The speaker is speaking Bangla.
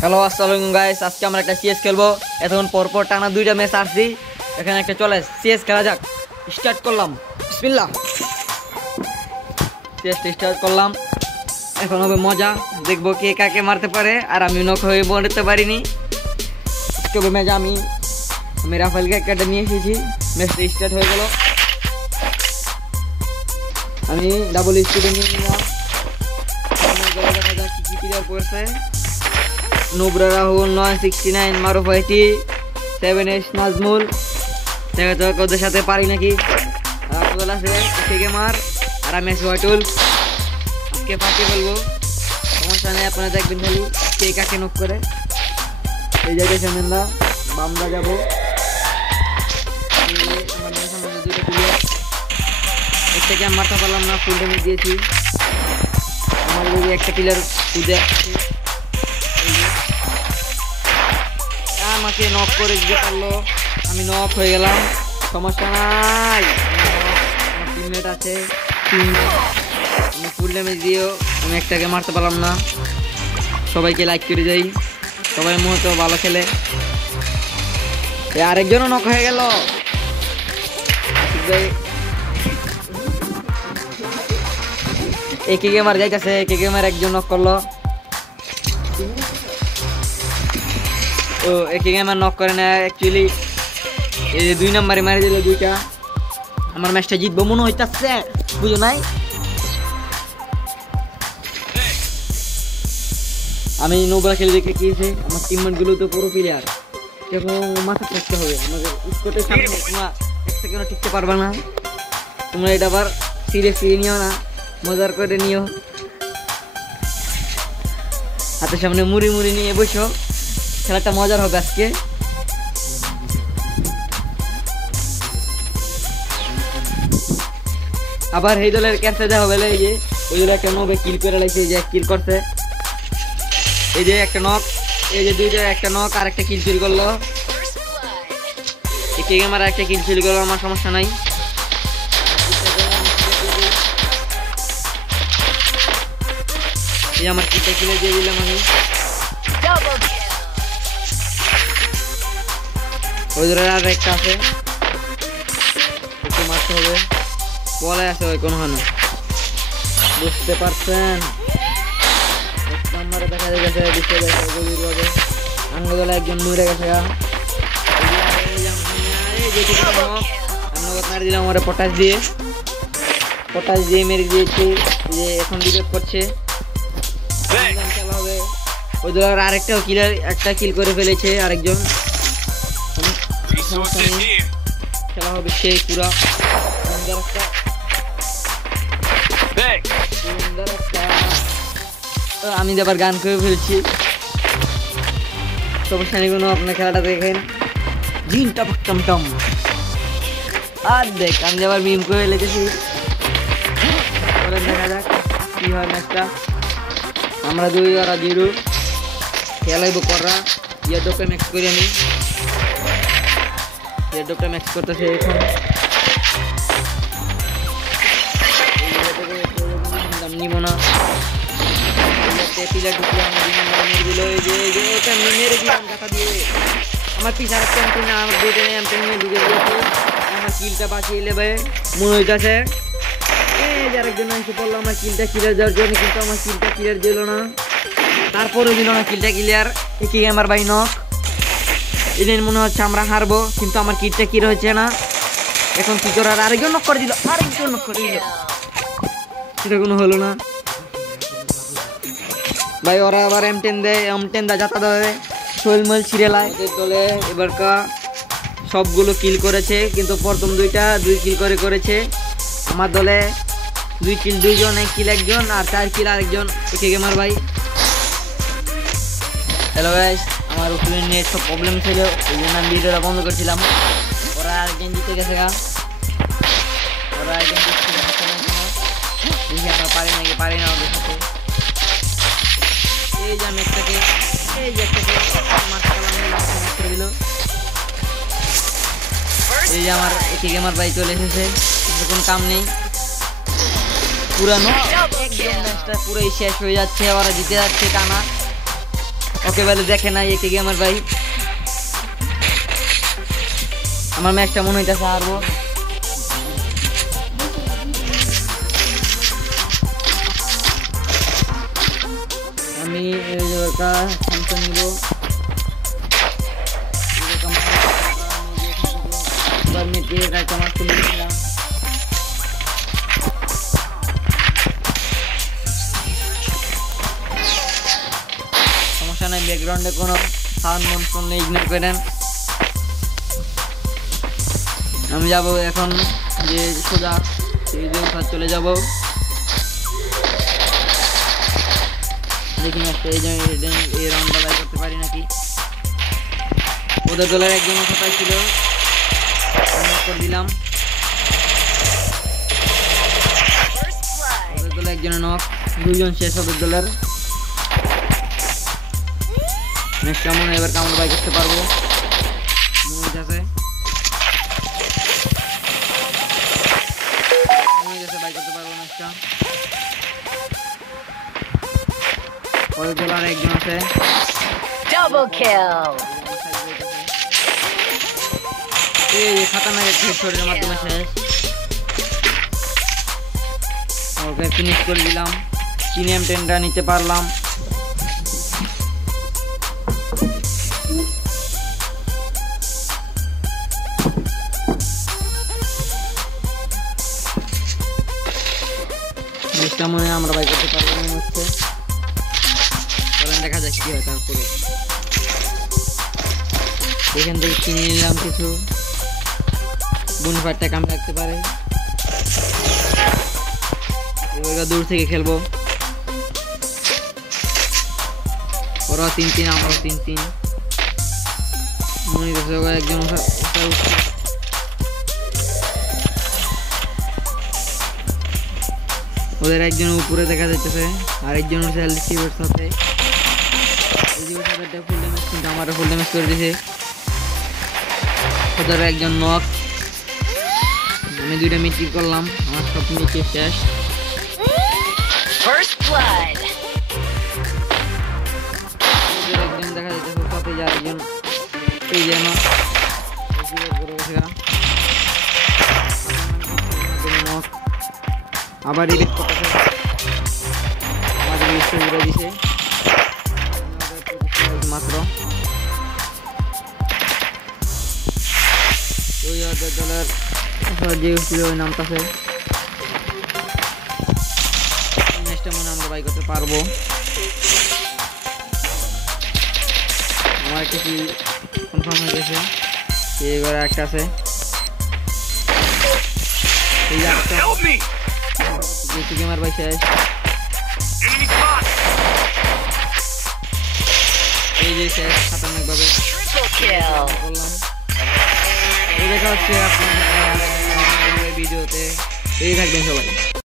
হ্যালো আসসালামু গাইস, আজকে আমরা একটা সিএস খেলবো। এতক্ষণ পরপর টানা দুইটা ম্যাচ আসছি, এখানে একটা চলে সিএস খেলা যাক। স্টার্ট করলাম, বিসমিল্লাহ। সিএসটা স্টার্ট করলাম, এখন হবে মজা, দেখবো কে কাকে মারতে পারে। আর আমি নক হয়ে বলতে পারিনি, তবে ম্যাচ আমি রাফেলকে একটা নিয়ে এসেছি। ম্যাচটা স্টার্ট হয়ে গেল, আমি ডাবল স্পিডে নিয়ে নিলাম। দেখা যাক কি প্লেয়ার পড়ছে। নুবরা রাহুল 969, মারুফ 80, 7S নাজমুল। দেখা যাক ওদের সাথে পারি নাকি। রাফেল আছে গেমার, আর আমি আছি ওয়াটুল। আজকে ফাটিয়ে বলবো, সমস্যা নেই, আপনারা দেখবেন খালি কে কাকে নক করে। এই জায়গায় সামনে বামরা যাবো। এর থেকে আমি মারতে পারলাম না, ফুল ড্যামেজ দিয়েছি। আমার যদি একটা প্লেয়ার খুঁজে আসছে, আমাকে নক করে দিতে পারলো, আমি নক হয়ে গেলাম। সমস্যা নাই, আমার টিমমেট আছে, আমি ফুল ড্যামেজ দিয়েও আমি একটাকে মারতে পারলাম না। সবাইকে লাইক করে যাই, সবাই মুহূর্ত ভালো খেলে। আরেকজনও নক হয়ে গেল। একে গেমার যাইতেছে, একে গেমার একজন নক করলো। ও একে গেমার নক করে না, অ্যাকচুয়ালি এই যে 2 নম্বরে মারি দিল দুইটা। আমার ম্যাচটা জিতবো মনে হইতাছে, বুঝো নাই। আমি নোবরা খেলে দেখে গিয়েছি, আমার টিমমেট গুলো তো পুরো প্লেয়ার। এখন মাথা থাকতে হবে, আমাদের স্কোরের সামনে তোমরা এক সেকেন্ডও টিকতে পারবে না। তোমরা এটা আবার সিরিয়াসলি নিও না, মজার করে নিও। হাতের সামনে মুড়ি মুড়ি নিয়ে বসো, খেলাটা মজার হবে আজকে। আবার এই দলের ক্যান্সেল দেওয়া হবে, এই যে ওই দলে একটা নবে কিল করে লাগছে, এই যে কিল করছে, এই যে একটা নক, এই যে দুইটা একটা নক আর একটা কিল চুরি করলো। একে আমার একটা কিল চুরি করলো, আমার সমস্যা নাই। এই আমার কিলটা কিলে দিয়ে দিলাম আমি। ওই ধরে আর একটা আছে, একটু মারতে হবে। বলে আছে ওই কোনখানে, বুঝতে পারছেন। এক নম্বরে দেখা গেছে গভীরভাবে আঙ্গদলে একজন মরে গেছে। মারি দিলাম ওরা পটাশ দিয়ে মেরে দিয়েছি, যে এখন ডিবেট করছে। খেলা হবে, ওই দলের আরেকটাও কিলার একটা কিল করে ফেলেছে আরেকজন। খেলা হবে সেই পুরা আমি আবার গান করে ফেলছি, সমস্যা নেই কোনো। আপনার খেলাটা দেখেন, জিনটা টম আর দেখ আমি আবার মিম করে লেগেছি। দেখা যাক কি হয় ম্যাচটা। আমরা 2 আর 0 খেলাইব করা। ইয়ারডপটা ম্যাক্স করি আমি, ইয়ারডপটা ম্যাক্স করতেছে এখন। নিব না, আমার পিছার আমার কিলটা বাঁচিয়ে নেবে মনে হইতেছে। আরেকজন এসে পড়লো আমার কিলটা ক্লিয়ার দেওয়ার জন্য, কিন্তু আমার কিলটা ক্লিয়ার দিল না। তারপরেও দিল না কিলটা ক্লিয়ার। একে আমার ভাই নক, এদিন মনে হচ্ছে আমরা হারবো, কিন্তু আমার কিলটা কি হয়েছে না। এখন কি করার, আরেকজন নক করে দিল, এটা কোনো হলো না ভাই। ওরা আবার M10 দেয়, M10 দা যাতা দেয়, শৈলমল ছিঁড়ে লাই। ওদের দলে এবারকা সবগুলো কিল করেছে, কিন্তু প্রথম 2 কিল করেছে। আমার দলে 2 কিল 2 জন, 1 কিল 1 জন, আর 4 কিল আরেকজন একে গেমার ভাই। হ্যালো গাইস, আমার উপরে নেট সব প্রবলেম ছিল, এই জন্য আমি ভিডিওটা বন্ধ করছিলাম। ওরা আরেকজন জিতে গেছে গা, ওরা আরেকজন দেখি আমরা পারি না ওদের সাথে। এই যে আমি একটাকে দিল, এই যে আমার একে গেমার ভাই চলে এসেছে, কোনো কাম নেই। পুরানো একদম ম্যাচটা পুরোই শেষ হয়ে যাচ্ছে, ওরা জিতে যাচ্ছে টানা। ওকে বলে দেখে না একে গেমার ভাই। আমার ম্যাচটা মনে হইতেছে হারবো। আমি এই জায়গাটা স্যামসাং নিব। সমস্যা নাই, ব্যাকগ্রাউন্ডে কোনো সাউন্ড মন করলে ইগনোর করেন। আমি যাব এখন যে সোজা সেই যে চলে যাব। দেখি একটা এই রাউন্ডটা বাই করতে পারি নাকি। ওদের দলের একজন কোথায় ছিল করে দিলাম। ওদের দলে একজনের নক, দুইজন শেষ ওদের দলের। নেক্সট কেমন এবার কাউন্ট বাই করতে পারবো আছে। বাই করতে পারবো নেক্সটটা। ওদের দলের একজন আছে Double kill. এই খাতারনাক একটা হেডশটের মাধ্যমে শেষ। ওকে ফিনিশ করে দিলাম। 3M10টা নিতে পারলাম। নেক্সটটা মনে হয় আমরা বাই করতে পারবো মনে হচ্ছে। দেখা যাক কি হয় তারপরে। এখান থেকে কিনে নিলাম কিছু বুনফারটা কাম লাগতে পারে। এবার দূর থেকে খেলবো। ওরা 3-3 আমরা 3-3। মনে করছে একজন ওদের একজন উপরে দেখা যাইতেছে আর একজন রিসিভার সাথে। ফুল ড্যামেজ কিন্তু আমার ফুল ড্যামেজ করে দিয়েছে। ওদের একজন নক। আমি 2টা মিটিং করলাম, আমার সব মিটিং শেষ। First blood. একজন দেখা যাচ্ছে সাথে যার একজন এই যেন আবার রিপিট করতেছে। আমাদের ঘুরে দিছে মাত্র। ওই ওদের দলের যে ছিল ওই নামটাছে। ম্যাচটা মনে আমরা বাই করতে পারবো। আমার একটা কি কনফার্ম হয়ে গেছে। এবার একটা আছে এই একটা গেমার ভাই শেষ। এই যে শেষ খাতারনাক ভাবে করলাম। এই দেখা হচ্ছে আপনার ভিডিওতে। এই থাকবেন সবাই।